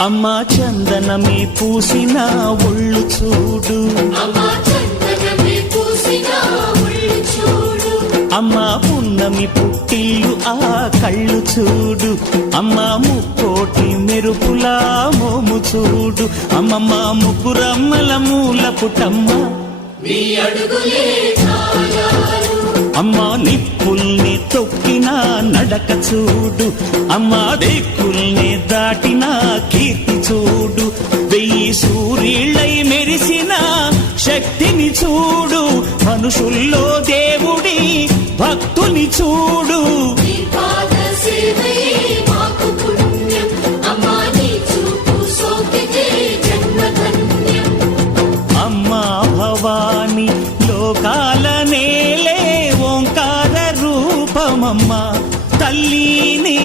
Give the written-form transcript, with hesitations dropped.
అమ్మా చందనమే పూసిన ఒళ్ళు చూడు, అమ్మా పున్నమి పుట్టిల్లు ఆ కళ్ళు చూడు, అమ్మా ముక్కోటి మెరుపులా మోము చూడు, అమ్మమ్మ ముగ్గురమ్మల మూల పుటమ్మ అమ్మా నిప్పుల్ని తొక్కిన నడక చూడు, అమ్మా దిక్కుల్ని దాటిన కీర్తి చూడు, 1000 సూర్యుళ్ళై మెరిసిన శక్తిని చూడు, మనుషుల్లో దేవుడి భక్తుని చూడు.